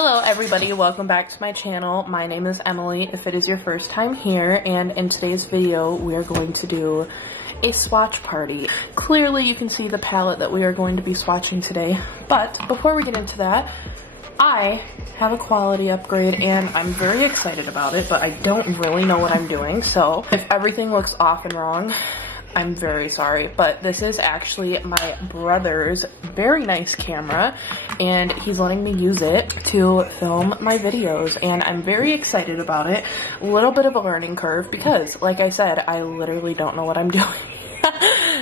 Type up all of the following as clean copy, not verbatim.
Hello everybody, welcome back to my channel. My name is Emily if it is your first time here, and in today's video we are going to do a swatch party. Clearly you can see the palette that we are going to be swatching today, but before we get into that, I have a quality upgrade and I'm very excited about it, but I don't really know what I'm doing, so if everything looks off and wrong, I'm very sorry, but this is actually my brother's very nice camera and he's letting me use it to film my videos and I'm very excited about it. A little bit of a learning curve because, like I said, I literally don't know what I'm doing.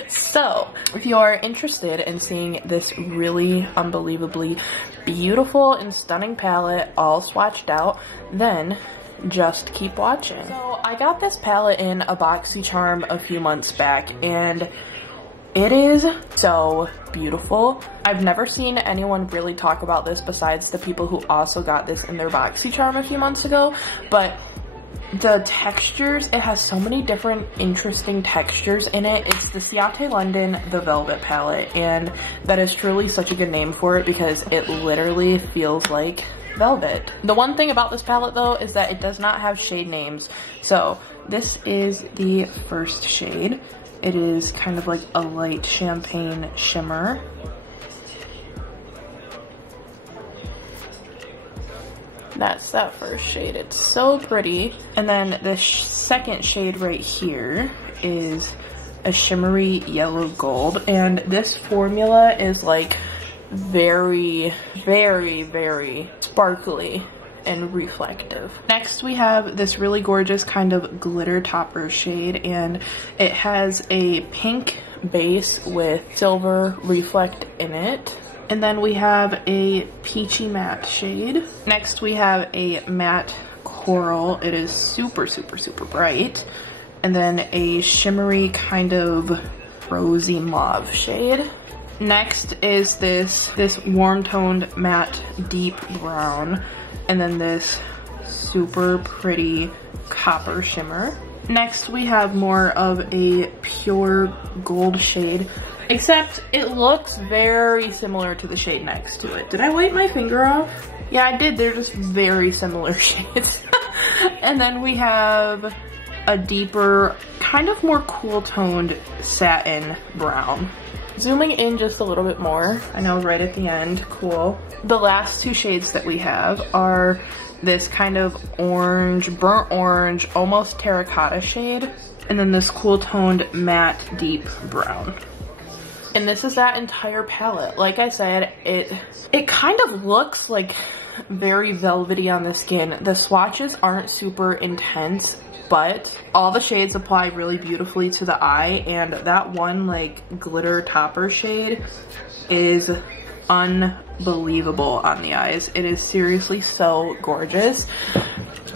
So, if you are interested in seeing this really unbelievably beautiful and stunning palette all swatched out, then just keep watching. So I got this palette in a BoxyCharm a few months back and it is so beautiful. I've never seen anyone really talk about this besides the people who also got this in their BoxyCharm a few months ago, but the textures, it has so many different interesting textures in it. It's the Ciate London The Velvet palette, and that is truly such a good name for it because it literally feels like velvet. The one thing about this palette though is that it does not have shade names. So this is the first shade. It is kind of like a light champagne shimmer. That's that first shade. It's so pretty. And then the second shade right here is a shimmery yellow gold. And this formula is like very, very, very sparkly and reflective. Next we have this really gorgeous kind of glitter topper shade, and it has a pink base with silver reflect in it. And then we have a peachy matte shade. Next we have a matte coral. It is super, super, super bright. And then a shimmery kind of rosy mauve shade. Next is this warm toned matte deep brown, and then this super pretty copper shimmer. Next we have more of a pure gold shade, except it looks very similar to the shade next to it. Did I wipe my finger off? Yeah, I did. They're just very similar shades. And then we have a deeper, kind of more cool toned satin brown. Zooming in just a little bit more, I know right at the end, cool. The last two shades that we have are this kind of orange, burnt orange, almost terracotta shade, and then this cool toned matte deep brown. And this is that entire palette. Like I said, it kind of looks like very velvety on the skin. The swatches aren't super intense, but all the shades apply really beautifully to the eye, and that one like glitter topper shade is unbelievable on the eyes. It is seriously so gorgeous.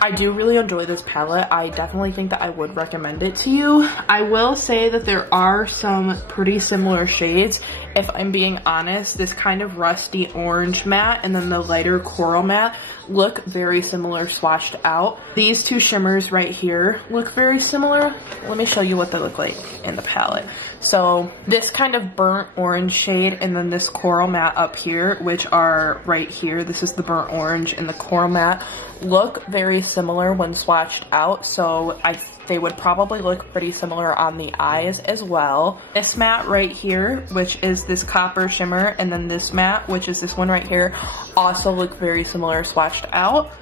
I do really enjoy this palette. I definitely think that I would recommend it to you. I will say that there are some pretty similar shades. If I'm being honest, this kind of rusty orange matte and then the lighter coral matte look very similar swatched out. These two shimmers right here look very similar. Let me show you what they look like in the palette. So this kind of burnt orange shade and then this coral matte up here, which are right here, this is the burnt orange and the coral matte, look very similar when swatched out, so they would probably look pretty similar on the eyes as well. This matte right here, which is this copper shimmer, and then this matte, which is this one right here, also look very similar swatched out.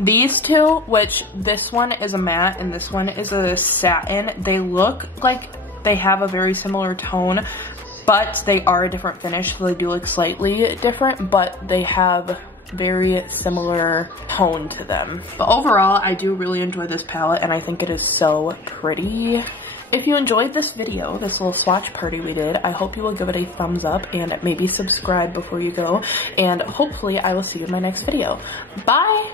These two, which this one is a matte and this one is a satin, they look like they have a very similar tone, but they are a different finish, so they do look slightly different, but they have very similar tone to them. But overall, I do really enjoy this palette and I think it is so pretty. If you enjoyed this video, this little swatch party we did, I hope you will give it a thumbs up and maybe subscribe before you go, and hopefully I will see you in my next video. Bye!